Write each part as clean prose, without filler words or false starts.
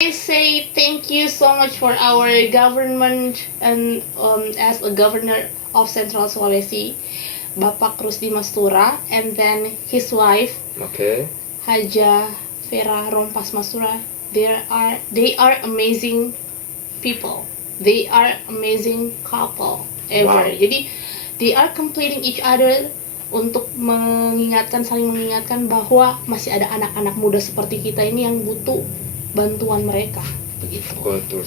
I say thank you so much for our government and as a governor of Central Sulawesi, Bapak Rusdi Mastura, and then his wife, Okay. Haja Vera Rompas Mastura. They are amazing people. They are amazing couple ever. Wow. Jadi they are completing each other untuk saling mengingatkan bahwa masih ada anak-anak muda seperti kita ini yang butuh bantuan mereka. Begitu. Betul.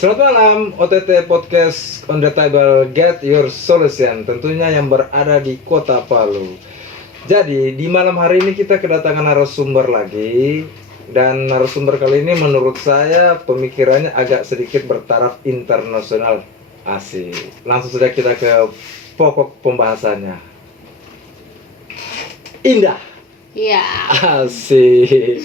Selamat malam, OTT Podcast on the Table Get Your Solution, tentunya yang berada di Kota Palu. Jadi, di malam hari ini kita kedatangan narasumber lagi. Dan narasumber kali ini menurut saya pemikirannya agak sedikit bertaraf internasional. Asik. Langsung saja kita ke pokok pembahasannya. Indah. Iya. Asik.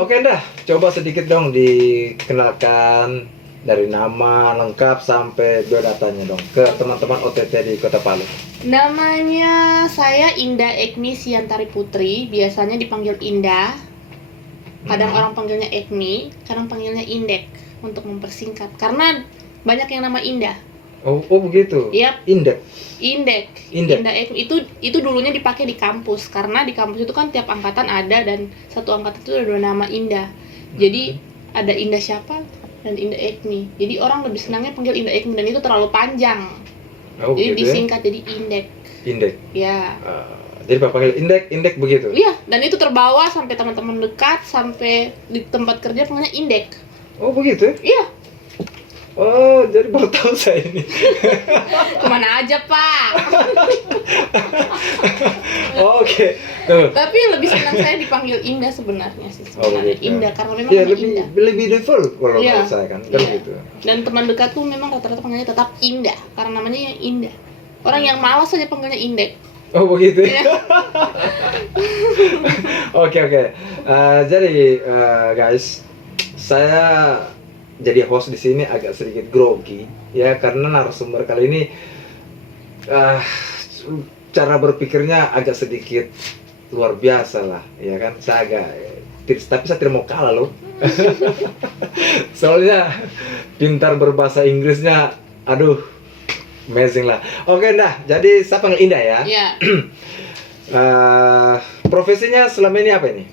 Oke dah, coba sedikit dong dikenalkan dari nama lengkap sampai biodatanya dong ke teman-teman OTT di Kota Palu. Namanya saya Indah Ekmi Siantari Putri, biasanya dipanggil Indah. Kadang orang panggilnya Ekmi, kadang panggilnya Indek untuk mempersingkat. Karena banyak yang nama Indah. Oh begitu. Yap. Indek. Indek. Indek. Indah Ekmi itu dulunya dipakai di kampus karena di kampus itu kan tiap angkatan ada dan satu angkatan itu ada dua nama Indah. Jadi ada Indah siapa dan Indah Ekmi. Jadi orang lebih senangnya panggil Indah Ekmi dan itu terlalu panjang. Oh Jadi begitu. disingkat jadi Indek. Indek. Ya. Jadi Pak panggil Indek begitu. Iya, dan itu terbawa sampai teman-teman dekat, sampai di tempat kerja panggilnya Indek. Oh begitu. Iya. Oh, jadi baru tahu saya ini. Kemana aja, Pak? Oke. Tuh. Tapi lebih senang saya dipanggil Indah sebenarnya sih. Oh, Sebenarnya begitu. Indah karena memang Ya, namanya lebih Indah. lebih default kalau Iya. menurut saya kan Iya. gitu. Dan teman dekat tuh memang rata-rata panggilnya tetap Indah karena namanya yang Indah. Orang yang malas saja panggilnya Indek. Oh begitu. Iya. Oke. Jadi guys, saya jadi host di sini agak sedikit grogi ya karena narasumber kali ini cara berpikirnya agak sedikit luar biasa lah ya kan. Saya agak tapi saya tidak mau kalah loh. Soalnya pintar berbahasa Inggrisnya, aduh, amazing lah. Oke, dah. Jadi saya panggil Indah ya. Iya. Profesinya selama ini apa ini?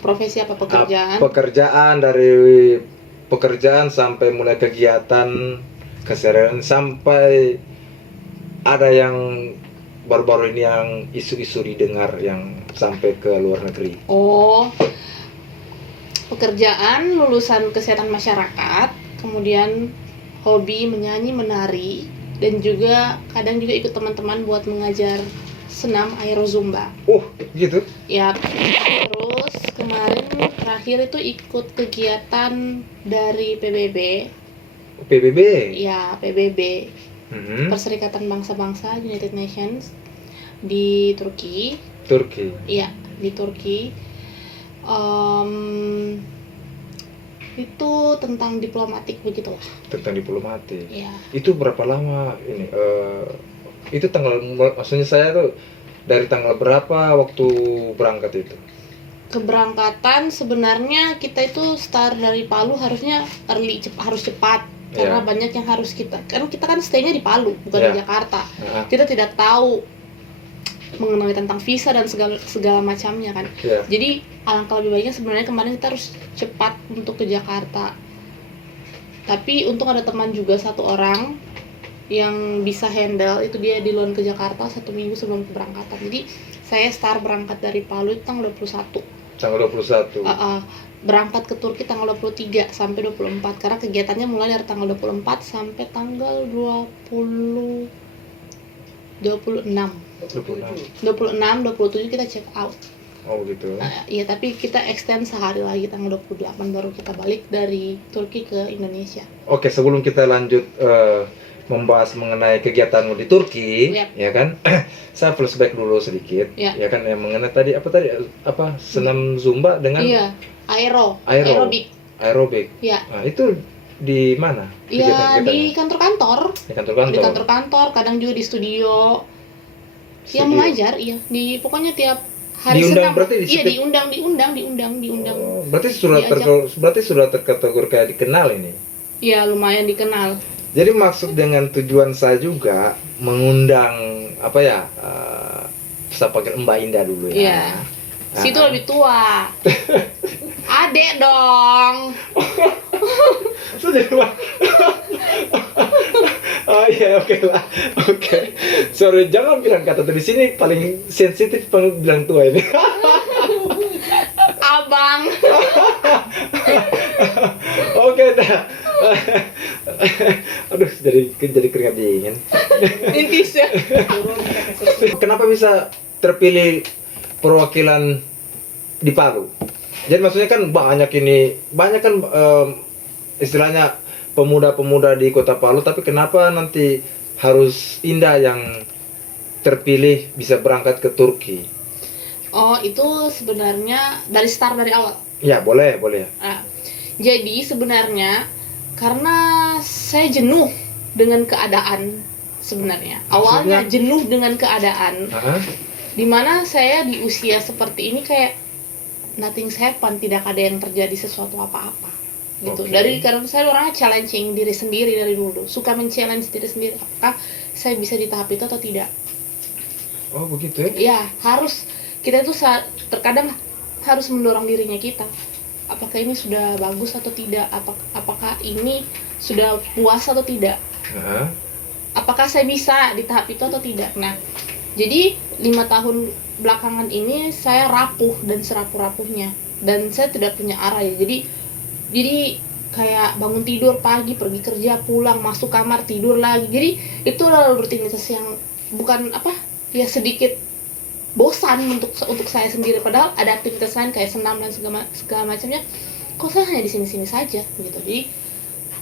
Profesi apa pekerjaan? Pekerjaan dari pekerjaan sampai mulai kegiatan keseharian sampai ada yang baru-baru ini yang isu-isu didengar yang sampai ke luar negeri. Oh, pekerjaan lulusan kesehatan masyarakat, kemudian hobi menyanyi, menari, dan juga kadang juga ikut teman-teman buat mengajar senam aerozumba. Gitu. Ya, terus kemarin terakhir itu ikut kegiatan dari PBB. PBB. Ya, PBB, Perserikatan Bangsa-Bangsa United Nations di Turki. Iya, di Turki. Itu tentang diplomatik begitulah. Tentang diplomatik. Iya. Itu berapa lama ini? Itu maksudnya saya tuh dari tanggal berapa waktu berangkat itu? Keberangkatan sebenarnya kita itu start dari Palu harusnya harus cepat karena Iya. banyak yang harus karena kita kan stay-nya di Palu bukan Iya. di Jakarta. Nah, Kita tidak tahu mengenai tentang visa dan segala macamnya kan. iya. Jadi alangkah lebih baiknya sebenarnya kemarin kita harus cepat untuk ke Jakarta. Tapi untung ada teman juga satu orang yang bisa handle, itu dia di loan ke Jakarta 1 minggu sebelum keberangkatan. Jadi saya start berangkat dari Palu itu tanggal 21. Tanggal 21. Berangkat ke Turki tanggal 23 sampai 24 karena kegiatannya mulai dari tanggal 24 sampai tanggal 26. 27 kita check out. Oh begitu. Iya, tapi kita extend sehari lagi, tanggal 28 baru kita balik dari Turki ke Indonesia. Oke, sebelum kita lanjut membahas mengenai kegiatanmu di Turki, Yap. ya kan? Saya flashback dulu sedikit, Ya. ya kan, yang mengenai tadi apa senam zumba dengan Iya, aerobik. aerobik. Ya. Nah, itu di mana? Ya, kegiatan-kegiatannya? di kantor-kantor. Di kantor-kantor. Di kantor-kantor, kadang juga di studio. Yang Studio. mengajar, iya. Pokoknya tiap hari Diundang, senam. berarti di Iya, setiap- diundang. Oh, Diajak. berarti sudah terkategori kayak dikenal ini. Iya, lumayan dikenal. Jadi maksud dengan tujuan saya juga mengundang apa ya? Saya panggil Mbak Indah dulu ya. Iya. Situ lebih tua. Adek dong. Sudah Mbak. Oh iya, oke lah. Oke. Sorry, jangan bilang kata tuh, di sini paling sensitif bilang tua ini. Abang. Oke dah. Aduh, jadi keringat dingin. Intis ya. Kenapa bisa terpilih perwakilan di Palu? Jadi maksudnya kan banyak kan istilahnya pemuda-pemuda di Kota Palu, tapi kenapa nanti harus Indah yang terpilih bisa berangkat ke Turki? Oh, itu sebenarnya dari awal. Ya, boleh. Nah, jadi sebenarnya karena saya jenuh dengan keadaan sebenarnya. Awalnya Maksudnya? jenuh dengan keadaan. Hah? Dimana saya di usia seperti ini kayak nothing's happen, tidak ada yang terjadi sesuatu apa-apa gitu. Oke. Karena saya orangnya challenging diri sendiri dari dulu, suka men-challenge diri sendiri, apakah saya bisa di tahap itu atau tidak. Oh begitu ya? Ya, kita itu terkadang harus mendorong dirinya kita, apakah ini sudah bagus atau tidak, apakah ini sudah puas atau tidak, Hah? apakah saya bisa di tahap itu atau tidak. Nah, jadi 5 tahun belakangan ini saya rapuh dan serapuh-rapuhnya, dan saya tidak punya arah ya. Jadi kayak bangun tidur pagi, pergi kerja, pulang, masuk kamar, tidur lagi. Jadi itu adalah rutinitas yang bukan ya sedikit bosan untuk saya sendiri, padahal ada aktivitas lain kayak senam dan segala macamnya. Kok saya hanya di sini-sini saja begitu. Jadi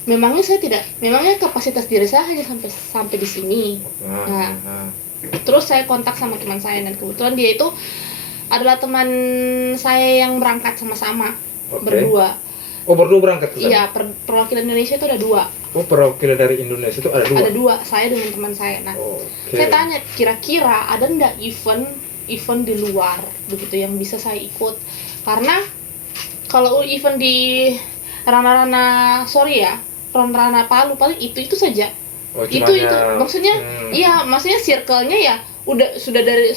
memangnya kapasitas diri saya hanya sampai di sini. Nah, terus saya kontak sama teman saya, dan kebetulan dia itu adalah teman saya yang berangkat sama-sama. Oke. Berdua. Oh, berdua berangkat ke sana? Iya, perwakilan Indonesia itu ada 2. Oh, perwakilan dari Indonesia itu ada 2? Ada 2, saya dengan teman saya. Nah, Oke. saya tanya kira-kira ada nggak event di luar begitu yang bisa saya ikut, karena kalau event di ranah-ranah ranah Palu paling itu saja. Oh, itu cumanya- maksudnya iya, maksudnya circle-nya ya sudah dari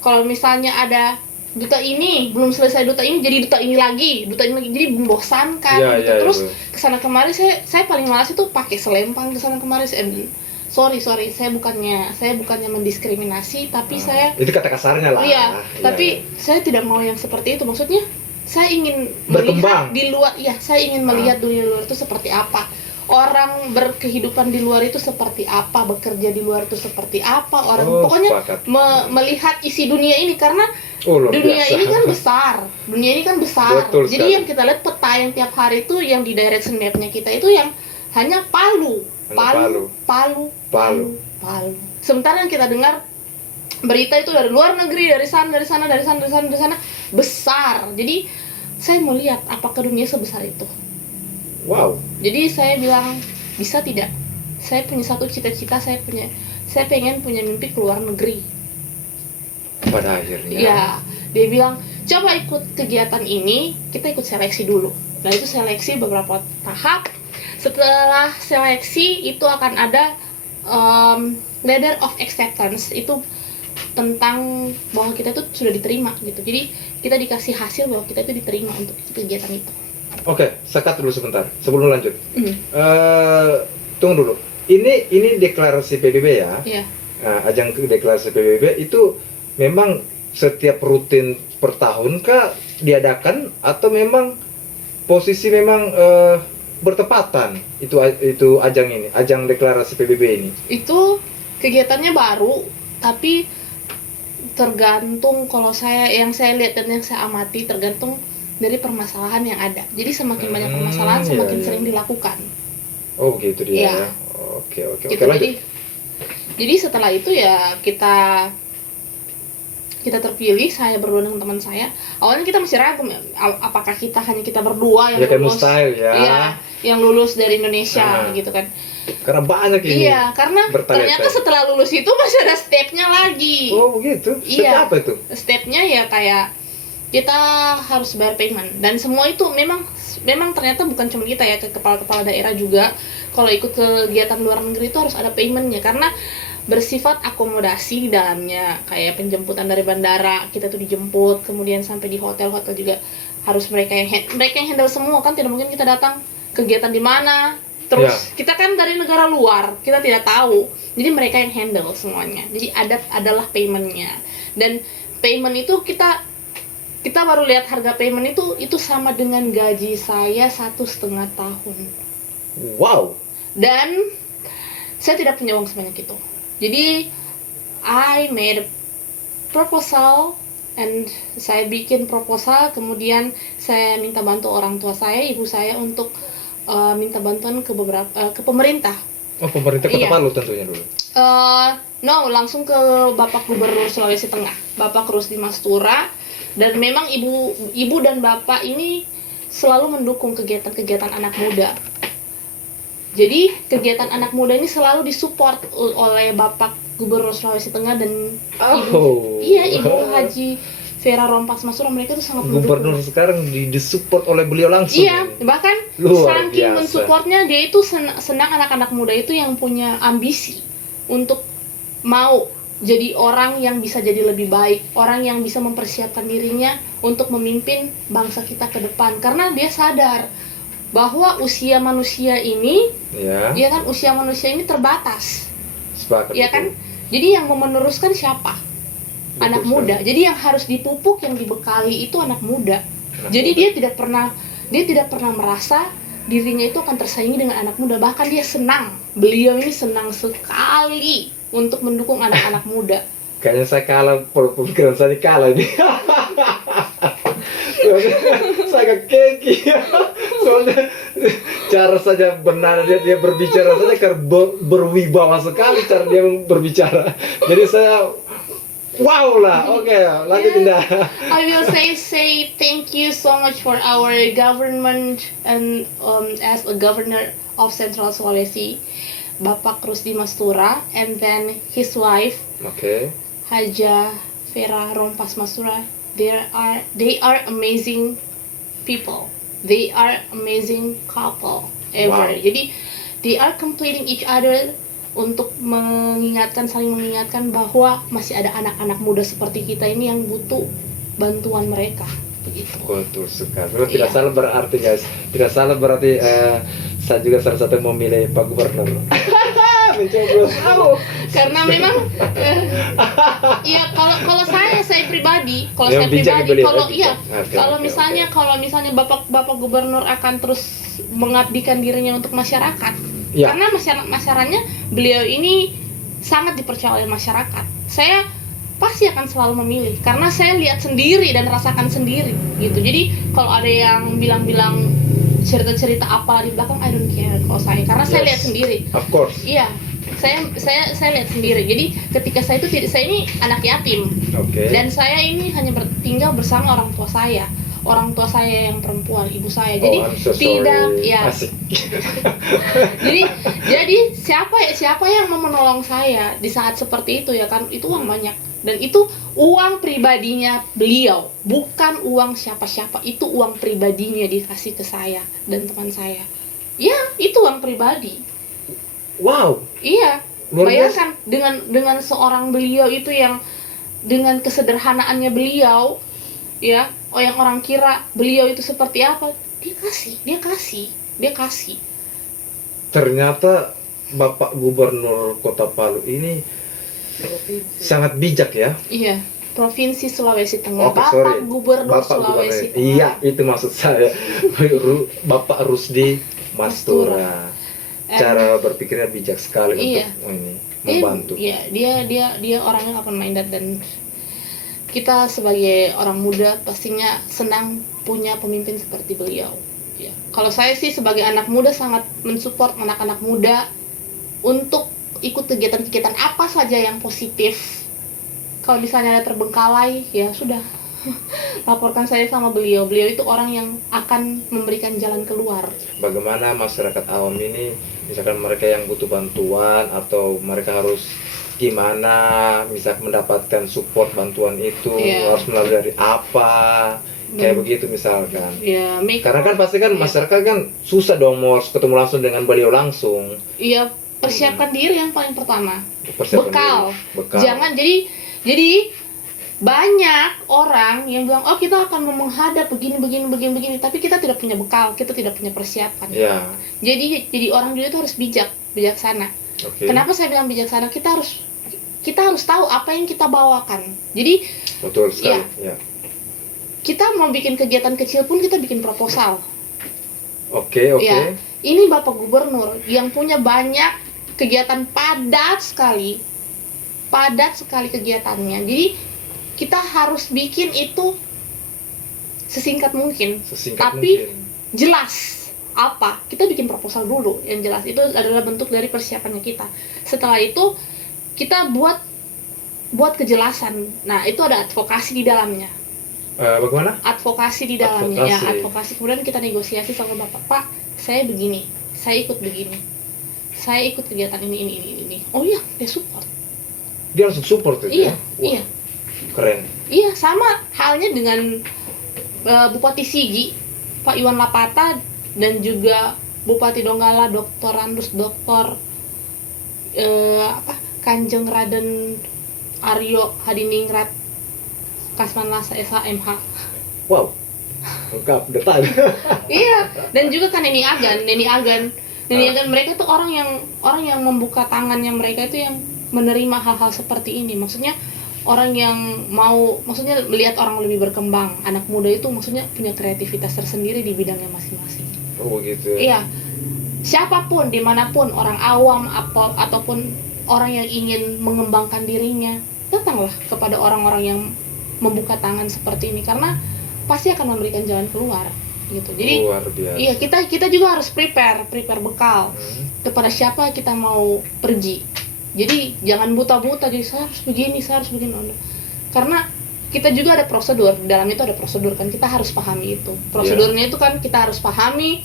kalau misalnya ada duta ini belum selesai, duta ini jadi duta ini lagi, jadi membosankan Iya, gitu. iya, Terus iya. kesana kemari saya paling malas itu pakai selempang kesana kemari. Sorry, saya bukannya mendiskriminasi, tapi saya itu kata kasarnya lah. iya, Iya, tapi iya. saya tidak mau yang seperti itu. Maksudnya saya ingin Berkembang. melihat di luar, ya saya ingin melihat dunia luar itu seperti apa, orang berkehidupan di luar itu seperti apa, bekerja di luar itu seperti apa, orang pokoknya sepakat. melihat isi dunia ini, karena Luar dunia biasa. ini kan besar, Betul jadi sekali. yang kita lihat peta yang tiap hari itu yang di direction map-nya kita itu yang hanya Palu. Sementara yang kita dengar berita itu dari luar negeri, dari sana besar. Jadi saya mau lihat apakah dunia sebesar itu. Wow. Jadi saya bilang, bisa tidak? Saya punya satu cita-cita, saya pengen punya mimpi ke luar negeri. Pada akhirnya. Ya, dia bilang, coba ikut kegiatan ini, kita ikut seleksi dulu. Nah, itu seleksi beberapa tahap. Setelah seleksi itu akan ada letter of acceptance, itu tentang bahwa kita itu sudah diterima gitu. Jadi kita dikasih hasil bahwa kita itu diterima untuk kegiatan itu. Oke, sekat dulu sebentar sebelum lanjut. Hmm. Tunggu dulu. Ini deklarasi PBB ya. Iya. Nah, ajang deklarasi PBB itu memang setiap rutin per tahun kah diadakan, atau memang posisi memang bertepatan itu ajang deklarasi PBB ini? Itu kegiatannya baru, tapi tergantung, kalau yang saya lihat dan yang saya amati, tergantung dari permasalahan yang ada. Jadi semakin banyak permasalahan, semakin iya. sering dilakukan. Oh begitu dia Iya. ya. Oke Gitu. lanjut. Jadi setelah itu ya kita terpilih, saya berdua dengan teman saya. Awalnya kita masih ragu, apakah hanya kita berdua yang Ya kayak lulus, mustahil ya. iya, yang lulus dari Indonesia Nah. gitu kan. Karena banyak ini. Iya, karena bertalenta. ternyata setelah lulus itu masih ada stepnya lagi. Oh begitu. Step Iya. apa itu? Stepnya ya kayak kita harus bayar payment, dan semua itu memang ternyata bukan cuma kita ya, ke kepala-kepala daerah juga kalau ikut kegiatan luar negeri itu harus ada paymentnya, karena bersifat akomodasi di dalamnya, kayak penjemputan dari bandara, kita tuh dijemput, kemudian sampai di hotel juga harus mereka yang handle semua kan. Tidak mungkin kita datang kegiatan di mana terus kita kan dari negara luar, kita tidak tahu, jadi mereka yang handle semuanya. Jadi adalah paymentnya, dan payment itu kita baru lihat harga payment itu sama dengan gaji saya 1,5 tahun. Wow. Dan saya tidak punya uang sebanyak itu. Jadi I made a proposal, and saya bikin proposal, kemudian saya minta bantu orang tua saya, ibu saya, untuk minta bantuan ke pemerintah. Oh pemerintah Kota Iya. Palu tentunya dulu. No, langsung ke Bapak Gubernur Sulawesi Tengah, Bapak Rusdi Mastura. Dan memang ibu dan bapak ini selalu mendukung kegiatan-kegiatan anak muda. Jadi kegiatan anak muda ini selalu disupport oleh Bapak Gubernur Sulawesi Tengah dan Ibu Haji Vera Rompas Masura. Mereka tuh sangat mendukung. Gubernur sekarang disupport oleh beliau langsung. Iya, bahkan Luar saking biasa. mensupportnya, dia itu senang anak-anak muda itu yang punya ambisi untuk mau jadi orang yang bisa jadi lebih baik, orang yang bisa mempersiapkan dirinya untuk memimpin bangsa kita ke depan. Karena dia sadar bahwa usia manusia ini, Ya. kan, usia manusia ini terbatas, Sepakat. ya kan? Jadi yang mau meneruskan siapa? Anak muda. Jadi yang harus dipupuk, yang dibekali itu anak muda. Jadi dia tidak pernah merasa dirinya itu akan tersaingi dengan anak muda. Bahkan dia senang. Beliau ini senang sekali untuk mendukung anak-anak muda. Kayaknya saya kalah, pemikiran saya kalah ini. Saya agak keki. Soalnya cara saja benar dia berbicara saja karena berwibawa sekali cara dia berbicara. Jadi saya wow lah. Oke, lanjut Indah. I will say thank you so much for our government, and as a governor of Central Sulawesi, Bapak Rusdi Mastura, and then his wife, Oke. Haja Vera Rompas Mastura. They are amazing people. They are amazing couple ever. Wow. Jadi they are completing each other untuk saling mengingatkan bahwa masih ada anak-anak muda seperti kita ini yang butuh bantuan mereka. Begitu. Betul sekali. Kalau tidak Iya. salah berarti guys, tidak salah berarti saya juga salah satu yang memilih Pak Gubernur. Mencoblos. Karena memang ya kalau saya pribadi, Yang bijak beliau, kalau bijak. Oke, kalau oke, misalnya oke. kalau misalnya Bapak Gubernur akan terus mengabdikan dirinya untuk masyarakat. Ya. Karena masyarakatnya beliau ini sangat dipercaya oleh masyarakat. Saya pasti akan selalu memilih karena saya lihat sendiri dan rasakan sendiri gitu. Jadi kalau ada yang bilang cerita-cerita apa di belakang, I don't care kalau saya, karena saya Yes. lihat sendiri. Of course. Iya, saya lihat sendiri. Jadi ketika saya ini anak yatim, Oke. dan saya ini hanya tinggal bersama orang tua saya yang perempuan, ibu saya. Jadi I'm so tidak sorry. ya. Asik. Jadi siapa yang mau menolong saya di saat seperti itu, ya kan? Itu uang banyak, dan itu uang pribadinya beliau, bukan uang siapa-siapa. Itu uang pribadinya dikasih ke saya dan teman saya. Ya, itu uang pribadi. Wow. Iya. Luar biasa. Bayangkan dengan seorang beliau itu yang dengan kesederhanaannya beliau, ya, yang orang kira beliau itu seperti apa, dia kasih. Ternyata Bapak Gubernur Kota Palu ini sangat bijak ya. Iya, Provinsi Sulawesi Tengah. Oke, Bapak sorry. Gubernur Bapak Sulawesi Gubernur. Tengah. Iya, itu maksud saya. Bapak Rusdi Mastura. Cara berpikirnya bijak sekali Iya. untuk ini membantu. Iya, dia orangnya open minded, dan kita sebagai orang muda pastinya senang punya pemimpin seperti beliau. Ya. Kalau saya sih sebagai anak muda sangat mensupport anak-anak muda untuk ikut kegiatan-kegiatan apa saja yang positif. Kalau misalnya ada terbengkalai, ya sudah, laporkan saya sama beliau. Beliau itu orang yang akan memberikan jalan keluar. Bagaimana masyarakat awam ini, misalkan mereka yang butuh bantuan atau mereka harus gimana, misalkan mendapatkan support bantuan itu, Iya. harus melalui dari apa, kayak begitu misalkan. Ya, Karena kan pasti kan masyarakat kan susah dong mau ketemu langsung dengan beliau langsung. Iya, persiapkan diri yang paling pertama. Persiapan Bekal. diri. Bekal. Jangan jadi banyak orang yang bilang, oh kita akan menghadap begini, tapi kita tidak punya bekal, kita tidak punya persiapan. Ya, Jadi orang dulu itu harus bijaksana. oke. Kenapa saya bilang bijaksana? Kita harus tahu apa yang kita bawakan. Jadi Betul sekali. Ya. kita mau bikin kegiatan kecil pun kita bikin proposal. Oke. Ya, ini Bapak Gubernur yang punya banyak kegiatan padat sekali kegiatannya. Jadi kita harus bikin itu sesingkat mungkin, Sesingkat tapi mungkin. jelas apa. Kita bikin proposal dulu yang jelas. Itu adalah bentuk dari persiapannya kita. Setelah itu kita buat kejelasan. Nah, itu ada advokasi di dalamnya. Bagaimana? Advokasi di dalamnya. Ya, Advokasi. advokasi. Kemudian kita negosiasi sama Bapak, Pak, saya begini, saya ikut begini, saya ikut kegiatan ini. Oh iya, dia support. Dia langsung support itu. Iya, ya? Wah, iya. Keren. Iya, sama halnya dengan Bupati Sigi, Pak Iwan Lapata, dan juga Bupati Donggala, Dr. Randus, Dr. Kanjeng Raden Aryo Hadiningrat Kasman Lasa SHMH. Wow. Lengkap, depan. Iya, dan juga kan Neni Agan mereka tuh orang yang membuka tangannya, mereka itu yang menerima hal-hal seperti ini. Maksudnya orang yang maksudnya melihat orang lebih berkembang. Anak muda itu maksudnya punya kreativitas tersendiri di bidangnya masing-masing. Oh gitu. Iya, siapapun, dimanapun, orang awam ataupun orang yang ingin mengembangkan dirinya, datanglah kepada orang-orang yang membuka tangan seperti ini, karena pasti akan memberikan jalan keluar gitu. Jadi Luar biasa. iya, kita juga harus prepare bekal kepada siapa kita mau pergi. Jadi jangan buta-buta, jadi saya harus begini. Karena kita juga ada prosedur, di dalam itu ada prosedur kan, kita harus pahami itu. Prosedurnya itu kan kita harus pahami.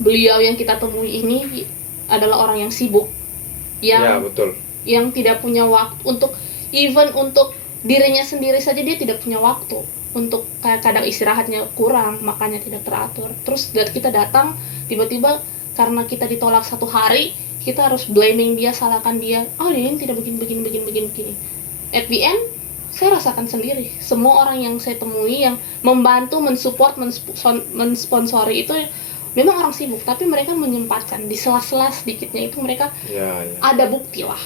Beliau yang kita temui ini adalah orang yang sibuk, Ya, betul. yang tidak punya waktu untuk dirinya sendiri saja. Dia tidak punya waktu untuk, kadang istirahatnya kurang, makannya tidak teratur. Terus kita datang tiba-tiba karena kita ditolak 1 hari, kita harus blaming dia, salahkan dia. Oh, dia ini tidak begini. At the end, saya rasakan sendiri. Semua orang yang saya temui yang membantu, mensupport, mensponsori itu memang orang sibuk, tapi mereka menyempatkan di sela-sela sedikitnya itu mereka ada bukti lah.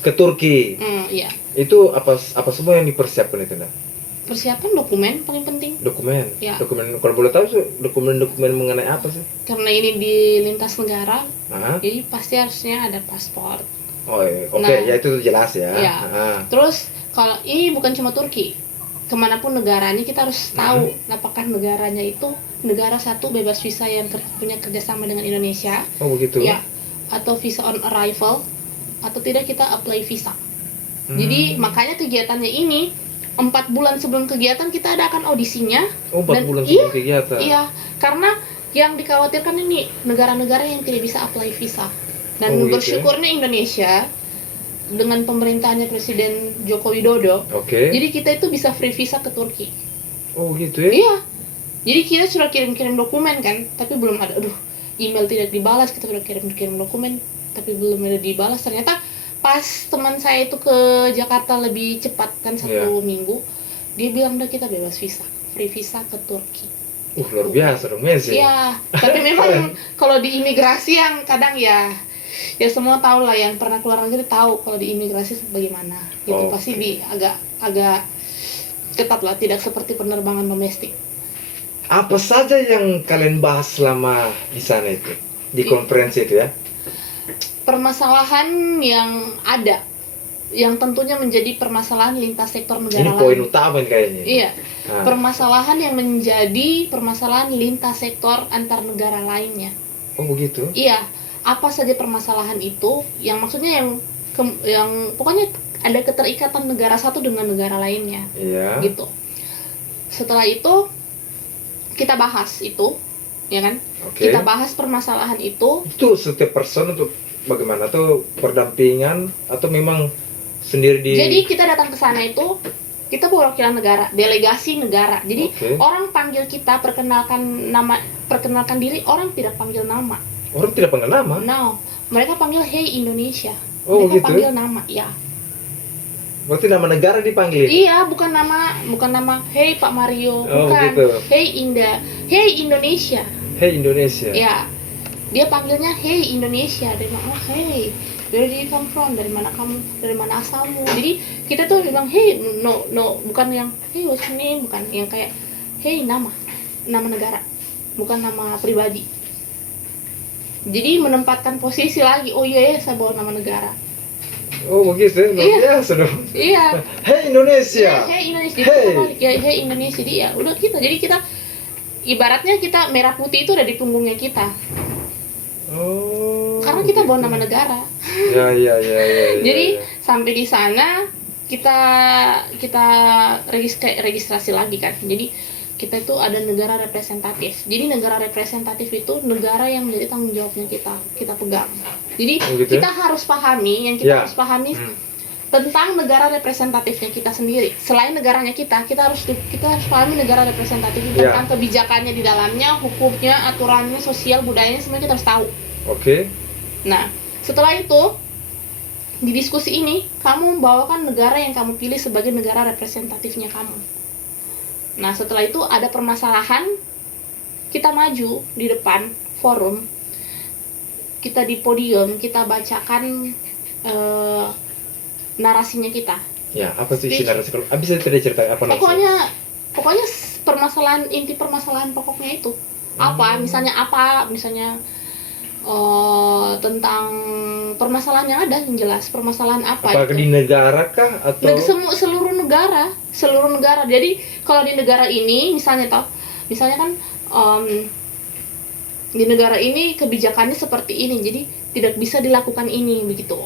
Ke Turki. Iya. Itu apa semua yang dipersiapkan itu, Nah? Persiapan dokumen paling penting. Dokumen. Ya. Dokumen, kalau boleh tahu dokumen mengenai apa sih? Karena ini di lintas negara, jadi pasti harusnya ada paspor. Oh, oke. Nah, Ya itu jelas ya. Ya. Terus kalau ini bukan cuma Turki, kemanapun negaranya kita harus tahu apakah negaranya itu negara satu bebas visa yang punya kerjasama dengan Indonesia. Oh begitu. Ya. Atau visa on arrival, atau tidak kita apply visa. Jadi makanya kegiatannya ini 4 bulan sebelum kegiatan kita adakan audisinya. Oh, 4 bulan sebelum kegiatan. Iya, karena yang dikhawatirkan ini negara-negara yang tidak bisa apply visa. Dan bersyukurnya Indonesia dengan pemerintahannya Presiden Joko Widodo, jadi kita itu bisa free visa ke Turki. Oh gitu ya? Iya. Jadi kita sudah kirim-kirim dokumen kan, tapi belum ada. Email tidak dibalas, kita sudah kirim dokumen, tapi belum ada dibalas. Ternyata pas teman saya itu ke Jakarta lebih cepat kan, 1 minggu, dia bilang udah kita bebas visa, free visa ke Turki. Luar biasa dong, Messi. Iya, tapi memang kalau di imigrasi yang kadang ya semua tahu lah, yang pernah keluar negeri tahu kalau di imigrasi bagaimana gitu. Pasti agak ketat lah, tidak seperti penerbangan domestik. Apa saja yang kalian bahas selama di sana itu, di konferensi itu ya? Permasalahan yang ada yang tentunya menjadi permasalahan lintas sektor negara Ini lain. poin utama nih kayaknya. Iya, Nah, permasalahan yang menjadi permasalahan lintas sektor antar negara lainnya. oh begitu. Iya, apa saja permasalahan itu yang maksudnya yang pokoknya ada keterikatan negara satu dengan negara lainnya Iya. gitu. Setelah itu kita bahas itu, ya kan? Oke. Kita bahas permasalahan itu. Itu setiap person untuk bagaimana tuh berdampingan atau memang sendiri di. Jadi kita datang ke sana itu kita perwakilan negara, delegasi negara. Jadi Oke. orang panggil kita perkenalkan diri, orang tidak panggil nama. Orang tidak panggil nama. No, mereka panggil Hey Indonesia. Oh, Mereka gitu? panggil nama, ya. Berarti nama negara dipanggil. Iya, bukan nama Hey Pak Mario, Oh, bukan. gitu. Hey Indonesia. Hey Indonesia. Ya. Dia panggilnya Hey Indonesia. Dia bilang, oh hey, where do you come from? Dari mana kamu? Dari mana asalmu? Jadi kita tuh bilang hey, no, bukan yang hey what's your name, bukan yang kayak hey nama negara, bukan nama pribadi. Jadi menempatkan posisi lagi. Oh iya ya, saya bawa nama negara. Oh begitu. Luar Iya. biasa dong. Iya. Hey Indonesia. Hey Indonesia. Jadi Hey. kita balik, ya hey Indonesia. Jadi ya udah kita. Jadi kita ibaratnya kita merah putih itu ada di punggungnya kita. Oh. Karena kita bawa begitu. nama negara. Ya. Jadi ya. sampai di sana kita registrasi lagi kan. Jadi kita itu ada negara representatif. Jadi negara representatif itu negara yang menjadi tanggung jawabnya kita pegang. Jadi Oh, gitu ya? kita harus pahami Ya. harus pahami Hmm. tentang negara representatifnya kita sendiri. Selain negaranya kita harus pahami negara representatif Ya. tentang kebijakannya di dalamnya, hukumnya, aturannya, sosial, budayanya, semuanya kita harus tahu. Oke. Nah, setelah itu di diskusi ini kamu membawakan negara yang kamu pilih sebagai negara representatifnya kamu. Nah, setelah itu ada permasalahan, kita maju di depan forum, kita di podium, kita bacakan narasinya kita. Ya, apa sih isi Speech. narasi? Bisa tidak cerita apa narasi? Pokoknya inti permasalahan pokoknya itu apa? Misalnya tentang permasalahan yang ada yang jelas. Permasalahan apa? Apakah di negara kah atau Seluruh negara. Jadi kalau di negara ini misalnya kan di negara ini kebijakannya seperti ini, jadi tidak bisa dilakukan ini begitu.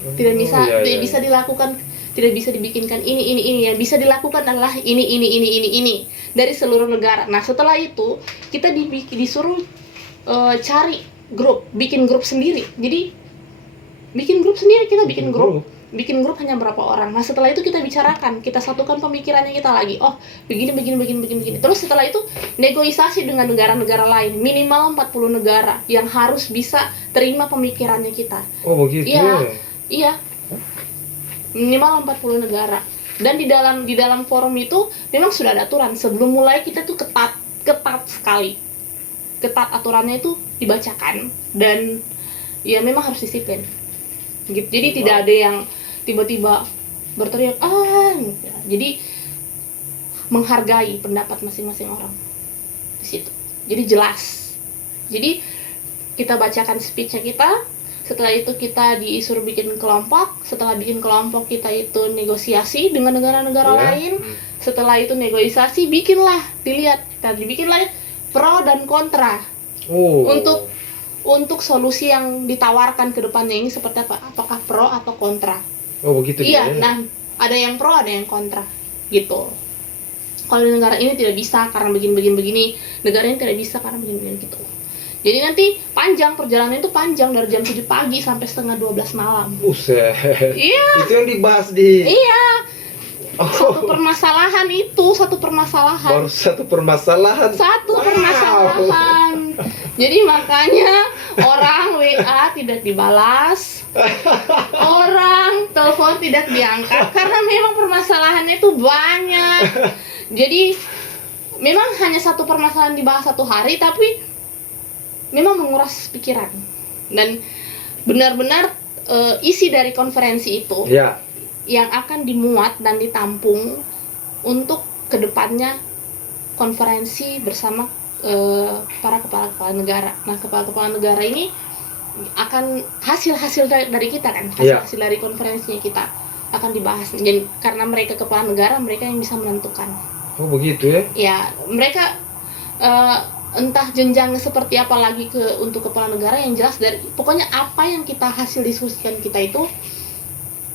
Tidak bisa iya. bisa dilakukan, tidak bisa dibikinkan ini yang bisa dilakukan adalah ini dari seluruh negara. Nah, setelah itu kita disuruh cari bikin grup sendiri. Jadi kita bikin grup hanya berapa orang. Nah, setelah itu kita bicarakan, kita satukan pemikirannya kita lagi. Oh, begini. Terus setelah itu negosiasi dengan negara-negara lain, minimal 40 negara yang harus bisa terima pemikirannya kita. Oh begitu. Iya. Minimal 40 negara. Dan di dalam forum itu memang sudah ada aturan. Sebelum mulai kita tuh ketat sekali. Ketat aturannya itu dibacakan dan ya memang harus disiplin. Gitu. Jadi tidak ada yang tiba-tiba berteriak jadi menghargai pendapat masing-masing orang di situ. Jadi jelas. Jadi kita bacakan speech-nya kita. Setelah itu kita disuruh bikin kelompok. Setelah bikin kelompok kita itu negosiasi dengan negara-negara lain. Setelah itu negosiasi dibikinlah pro dan kontra. Untuk solusi yang ditawarkan ke depannya ini seperti apa? Apakah pro atau kontra? Oh begitu. Iya, nah ada yang pro, ada yang kontra, gitu. Kalau di negara ini tidak bisa karena begini, negara ini tidak bisa karena begini gitu. Jadi nanti perjalanan itu panjang dari jam 7 pagi sampai setengah 12 malam. Buset. Iya. Itu yang dibahas di. Iya. Oh. Satu permasalahan. Baru satu permasalahan. Permasalahan. Jadi makanya orang WA tidak dibalas, orang telepon tidak diangkat karena memang permasalahannya itu banyak. Jadi memang hanya satu permasalahan dibahas satu hari, tapi memang menguras pikiran. Dan benar-benar isi dari konferensi itu Ya. yang akan dimuat dan ditampung untuk kedepannya konferensi bersama para kepala-kepala negara. Nah, kepala-kepala negara ini akan hasil dari kita kan, hasil dari konferensinya kita. akan dibahas. Jadi karena mereka kepala negara, mereka yang bisa menentukan. Oh begitu ya? Ya, mereka entah jenjangnya seperti apa lagi untuk kepala negara, yang jelas dari pokoknya apa yang kita hasil diskusikan kita itu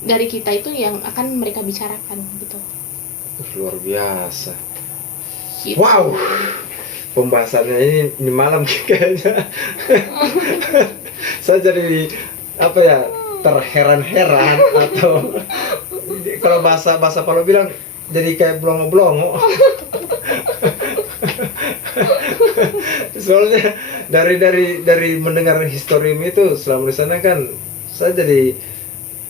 dari kita itu yang akan mereka bicarakan gitu. Luar biasa. Gitu. Wow. Pembahasannya ini malam kayaknya. Saya jadi apa ya, terheran-heran atau kalau bahasa Palu bilang jadi kayak blongo-blongo. Soalnya dari mendengar historimu itu selama di sana kan saya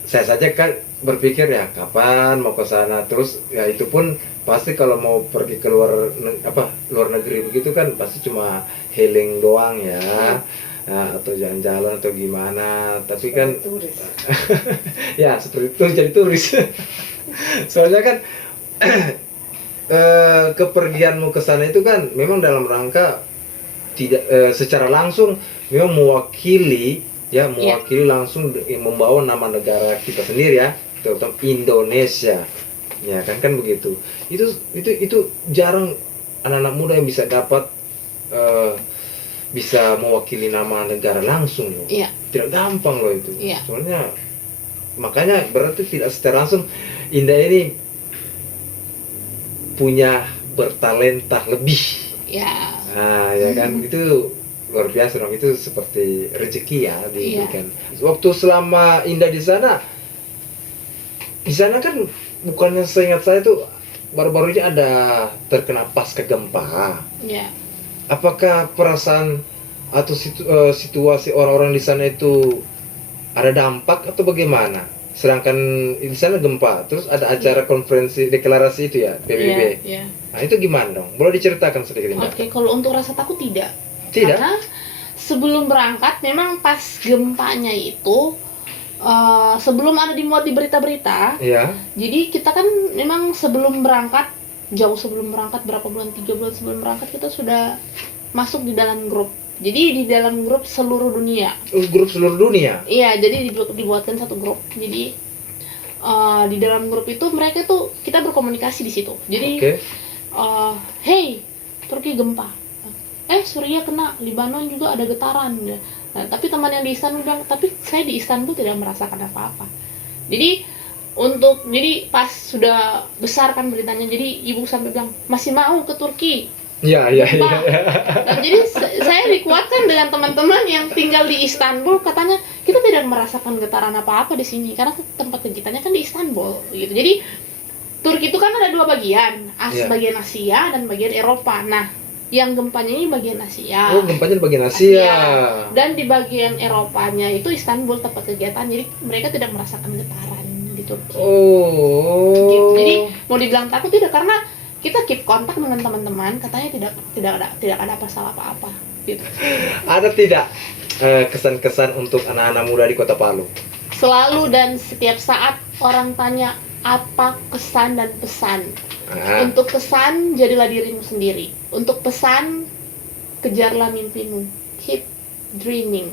saja kan berpikir ya kapan mau ke sana, terus ya itu pun pasti kalau mau pergi ke luar negeri begitu kan pasti cuma healing doang ya. Nah, atau jalan-jalan atau gimana, tapi kan turis. ya seperti itu jadi turis. Soalnya kan kepergianmu ke sana itu kan memang dalam rangka tidak secara langsung memang mewakili langsung membawa nama negara kita sendiri ya, terutama Indonesia. Ya kan begitu. Itu jarang anak-anak muda yang bisa dapat bisa mewakili nama negara langsung loh. Iya. Tidak gampang loh itu. Iya. Soalnya makanya berarti tidak secara langsung Indah ini punya bertalenta lebih. Ya. Nah, ya kan itu luar biasa dong, itu seperti rezeki ya diberikan. Waktu selama Indah di sana kan bukannya seingat saya tuh baru-baru ini ada terkena pasca gempa. Ya. Apakah perasaan atau situasi orang-orang di sana itu ada dampak atau bagaimana? Sedangkan di sana gempa, terus ada acara konferensi deklarasi itu ya, PBB. Iya. Nah, itu gimana dong? Boleh diceritakan sedikit Indah? Oke, kalau untuk rasa takut tidak. Tidak? Karena sebelum berangkat memang pas gempanya itu sebelum ada dimuat di berita-berita. Iya. Jadi kita kan memang sebelum berangkat, jauh sebelum berangkat, berapa bulan, 3 bulan sebelum berangkat kita sudah masuk di dalam grup. Jadi di dalam grup seluruh dunia. Grup seluruh dunia? Iya, jadi dibuatkan satu grup. Jadi di dalam grup itu mereka tuh kita berkomunikasi di situ. Jadi hey, Turki gempa. Suriah kena, Libanon juga ada getaran. Nah, tapi teman yang di Istanbul bilang, tapi saya di Istanbul tidak merasakan apa-apa. Jadi pas sudah besar kan beritanya, jadi ibu sampai bilang masih mau ke Turki. Iya. Nah, jadi saya dikuatkan dengan teman-teman yang tinggal di Istanbul, katanya kita tidak merasakan getaran apa-apa di sini karena tempat kegiatannya kan di Istanbul gitu. Jadi Turki itu kan ada 2 bagian, bagian Asia dan bagian Eropa. Nah, yang gempanya ini bagian Asia. Oh, gempanya di bagian Asia. Dan di bagian Eropanya itu Istanbul tempat kegiatan, jadi mereka tidak merasakan getaran gitu. Oh. Gitu. Jadi mau dibilang takut tidak, karena kita keep kontak dengan teman-teman, katanya tidak ada masalah apa-apa gitu. Ada tidak kesan-kesan untuk anak-anak muda di Kota Palu? Selalu dan setiap saat orang tanya apa kesan dan pesan. Untuk kesan, jadilah dirimu sendiri. Untuk pesan, kejarlah mimpimu. Keep dreaming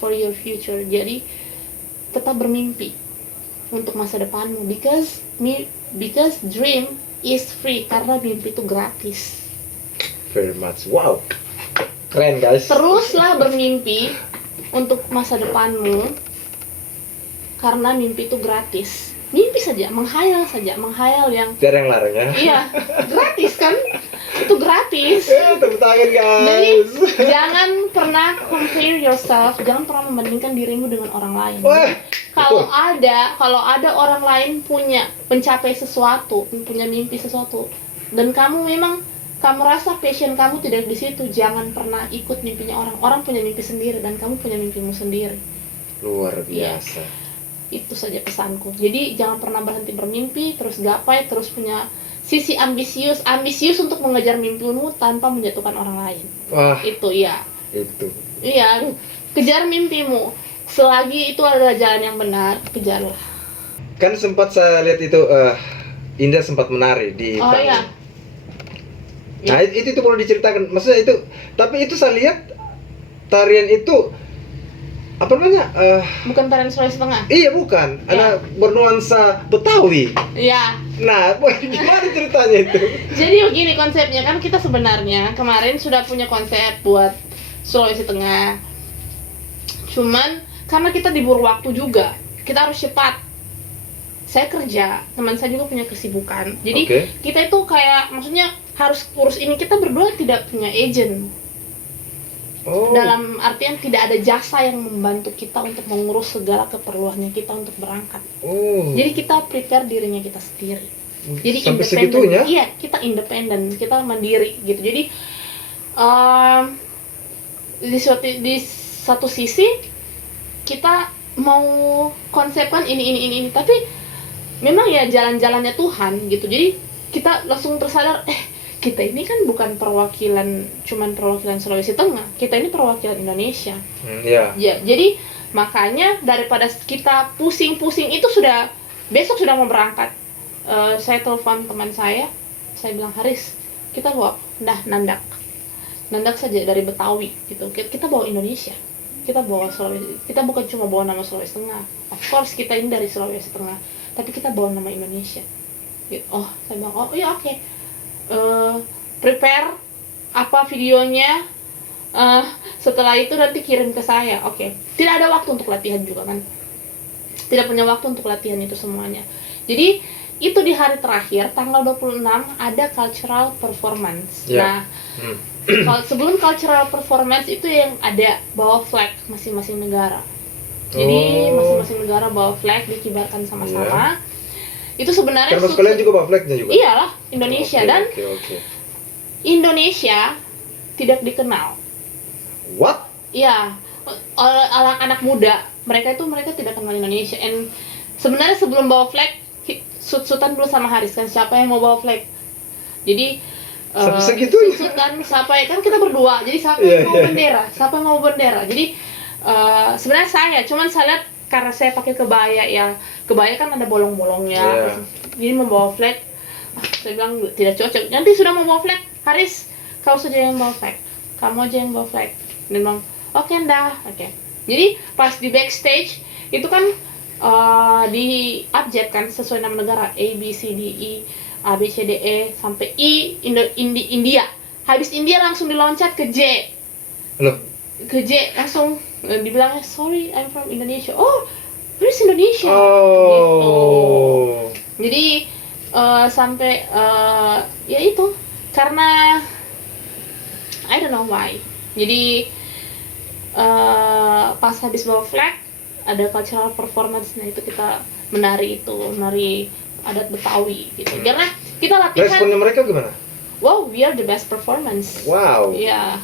for your future. Jadi tetap bermimpi untuk masa depanmu, because dream is free, karena mimpi itu gratis. Very much. Wow. Keren, guys. Teruslah bermimpi untuk masa depanmu, karena mimpi itu gratis. Mimpi saja, menghayal yang tidak ada yang larang ya. Iya, gratis kan? Itu gratis. Tepuk tangan, guys. Jadi jangan pernah compare yourself, jangan pernah membandingkan dirimu dengan orang lain. Kalau ada orang lain punya mencapai sesuatu, punya mimpi sesuatu, dan kamu rasa passion kamu tidak di situ, jangan pernah ikut mimpinya orang. Orang punya mimpi sendiri dan kamu punya mimpimu sendiri. Luar biasa. Ya, itu saja pesanku. Jadi jangan pernah berhenti bermimpi, terus gapai, terus punya sisi ambisius untuk mengejar mimpimu tanpa menjatuhkan orang lain. Wah. Itu ya. Itu. Iya, kejar mimpimu. Selagi itu adalah jalan yang benar, kejarlah. Kan sempat saya lihat itu Indah sempat menari di Oh panggung. iya. Nah, itu boleh diceritakan. Maksudnya itu, tapi itu saya lihat tarian itu apa namanya? Bukan tarian Sulawesi Tengah. Iya bukan, Ya. ada bernuansa Betawi. Iya. Nah, gimana ceritanya itu? Jadi begini konsepnya, kan kita sebenarnya kemarin sudah punya konsep buat Sulawesi Tengah. Cuman karena kita diburu waktu juga, kita harus cepat. Saya kerja, teman saya juga punya kesibukan. Jadi Oke. kita itu kayak maksudnya harus urus ini, kita berdua tidak punya agent. Oh. Dalam artian tidak ada jasa yang membantu kita untuk mengurus segala keperluannya kita untuk berangkat. Oh. Jadi kita prepare dirinya kita sendiri. Jadi sampai independen. segitunya? Iya, kita independen, kita mandiri gitu. Jadi di satu sisi kita mau konsepkan ini, tapi memang ya jalan-jalannya Tuhan gitu. Jadi kita langsung tersadar, kita ini kan bukan cuman perwakilan Sulawesi Tengah, kita ini perwakilan Indonesia. Iya. Ya, jadi makanya daripada kita pusing-pusing itu besok sudah mau berangkat. Saya telepon teman saya bilang, Haris, kita bawa nandak saja dari Betawi gitu. Kita bawa Indonesia, kita bawa Sulawesi, kita bukan cuma bawa nama Sulawesi Tengah. Of course kita ini dari Sulawesi Tengah, tapi kita bawa nama Indonesia. Gitu. Oh, saya bilang, oh iya oke. Prepare apa videonya, setelah itu nanti kirim ke saya. Oke. Tidak ada waktu untuk latihan juga kan, tidak punya waktu untuk latihan itu semuanya. Jadi itu di hari terakhir tanggal 26 ada cultural performance. Yeah. Nah, sebelum cultural performance itu yang ada bawa flag masing-masing negara. Jadi masing-masing negara bawa flag dikibarkan sama-sama. Itu sebenarnya termasuk kalian juga bawa flagnya juga? Iyalah, Indonesia. Okay, dan okay. Indonesia tidak dikenal. What? Iya, oleh anak muda, mereka tidak kenal Indonesia. And sebenarnya sebelum bawa flag, sut-sutan dulu sama Haris kan, siapa yang mau bawa flag. Jadi sampai segitunya? sut-sutan siapa kan kita berdua. Jadi siapa yang mau bendera? Siapa yang mau bendera? Jadi sebenarnya cuman saya lihat karena saya pakai kebaya ya. Kebaya kan ada bolong-bolongnya. Jadi membawa flag, saya bilang tidak cocok. Nanti sudah mau bawa flag, Haris, kau saja yang bawa flag. Kamu aja yang bawa flag. Dan bilang, oke dah, oke. Jadi pas di backstage itu kan di abjad kan sesuai nama negara, A B C D E A B C D E sampai I, India. Habis India langsung diloncat ke J. Loh? Ke J langsung dibilangnya, sorry I'm from Indonesia. Oh, where's Indonesia? Oh. Gitu. Jadi sampai ya itu karena I don't know why. Jadi pas habis bawa flag ada cultural performance, nah itu kita menari adat Betawi gitu. Karena kita latihan. Responnya mereka gimana? Wow, we are the best performance. Wow. Ya,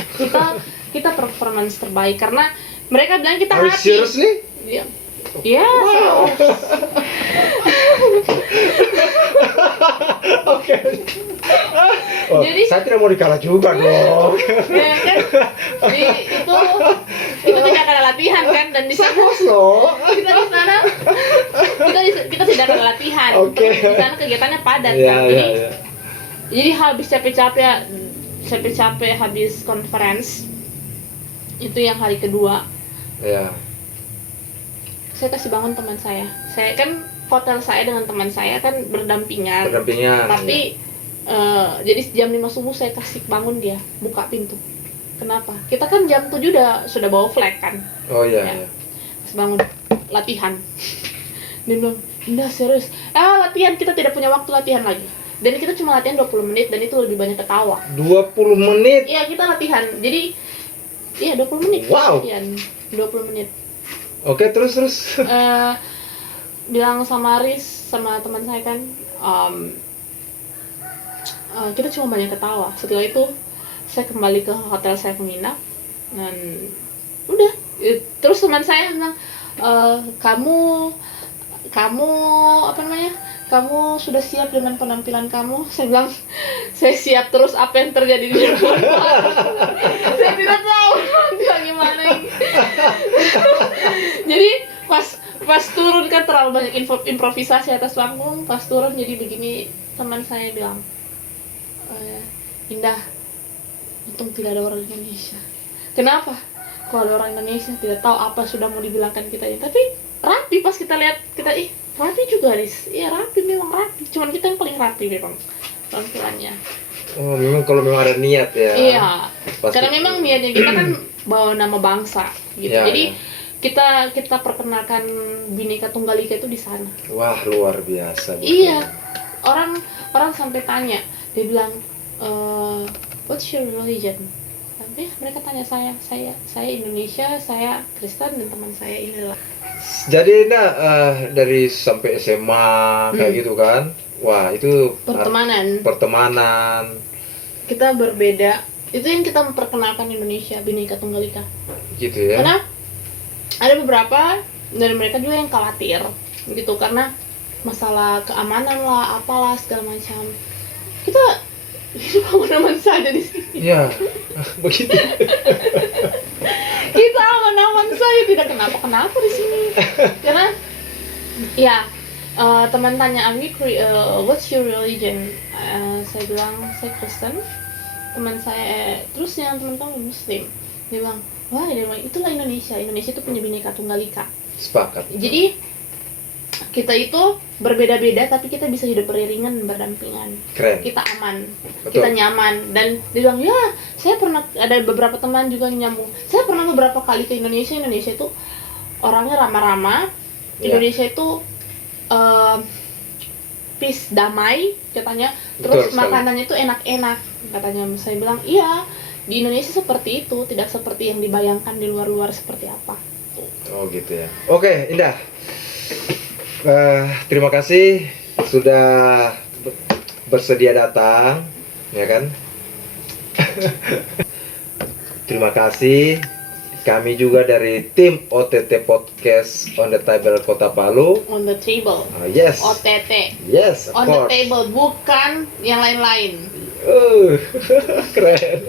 kita performance terbaik karena mereka bilang kita Are you happy. seriously? Iya. Iya. Wow. Oke. Oh, Jadi saya tidak mau dikalah juga dong. ya kan, itu tidak ada latihan kan, dan di sana loh. kita tidak ada latihan. Oke. Di sana kegiatannya padat Iya, kan. iya. Jadi habis capek-capek habis conference itu yang hari kedua. Iya. Saya kasih bangun teman saya. Saya kan hotel saya dengan teman saya kan berdampingan. Tapi jadi jam 5 subuh saya kasih bangun dia, buka pintu. Kenapa? Kita kan jam 7 sudah bawa flag kan. Oh iya. Ya. Kasih bangun, latihan. Dia bilang, "Indah serius. Latihan, kita tidak punya waktu latihan lagi." Dan kita cuma latihan 20 menit dan itu lebih banyak ketawa. 20 menit? Iya, kita latihan. Jadi iya 20 menit. Wow. Latihan 20 menit. Oke, terus. Bilang sama Aris, sama teman saya kan, kita cuma banyak ketawa. Setelah itu saya kembali ke hotel saya menginap dan udah. Terus teman saya bilang, kamu apa namanya? Kamu sudah siap dengan penampilan kamu? Saya bilang, saya siap, terus apa yang terjadi di depan? Saya tidak tahu bagaimana ini. Jadi pas turun kan terlalu banyak improvisasi atas panggung. Pas turun jadi begini, teman saya bilang, Indah, untung tidak ada orang Indonesia. Kenapa? kalau ada orang Indonesia tidak tahu apa sudah mau dibilangkan kita ini, tapi rapi pas kita lihat kita rapi juga Riz, iya rapi, memang rapi, cuman kita yang paling rapi memang penampilannya. Oh, memang kalau memang ada niat ya. Iya, Pasti. karena memang niatnya kita kan bawa nama bangsa gitu, Ya, jadi ya. kita perkenalkan Bhinneka Tunggal Ika itu di sana. Wah, luar biasa. Iya, orang sampai tanya, dia bilang, what's your religion? Sampai mereka tanya saya Indonesia, saya Kristen, dan teman saya inilah. Jadi dari sampai SMA kayak gitu kan. Wah, itu pertemanan. Kita berbeda. Itu yang kita memperkenalkan Indonesia, Bhinneka Tunggal Ika. Gitu ya. Karena ada beberapa dari mereka juga yang khawatir gitu, karena masalah keamanan lah, apalah segala macam. Kita hidup aman-aman saja di sini. Iya. Begitu. Kita aman-aman saja, tidak kenapa-kenapa di sini. Karena ya teman tanya Ami, what's your religion? Saya bilang saya Kristen. Teman saya terus yang teman kamu Muslim. Dia bilang, wah itulah Indonesia itu punya Bhinneka Tunggal Ika. Sepakat. Jadi kita itu berbeda-beda tapi kita bisa hidup beriringan dan berdampingan. Keren. Kita aman, Betul. kita nyaman. Dan dia bilang, ya saya pernah, ada beberapa teman juga yang nyambung, saya pernah beberapa kali ke Indonesia itu orangnya ramah-ramah. Ya. Indonesia itu peace, damai katanya. Betul Terus sekali. makanannya itu enak-enak katanya. Saya bilang, iya di Indonesia seperti itu, tidak seperti yang dibayangkan di luar-luar seperti apa. Oh gitu ya. Oke, Indah. Terima kasih sudah bersedia datang, ya kan? Terima kasih. Kami juga dari tim OTT Podcast on the Table Kota Palu. On the table. Yes. OTT. Yes, of On the course. table, bukan yang lain-lain. Keren.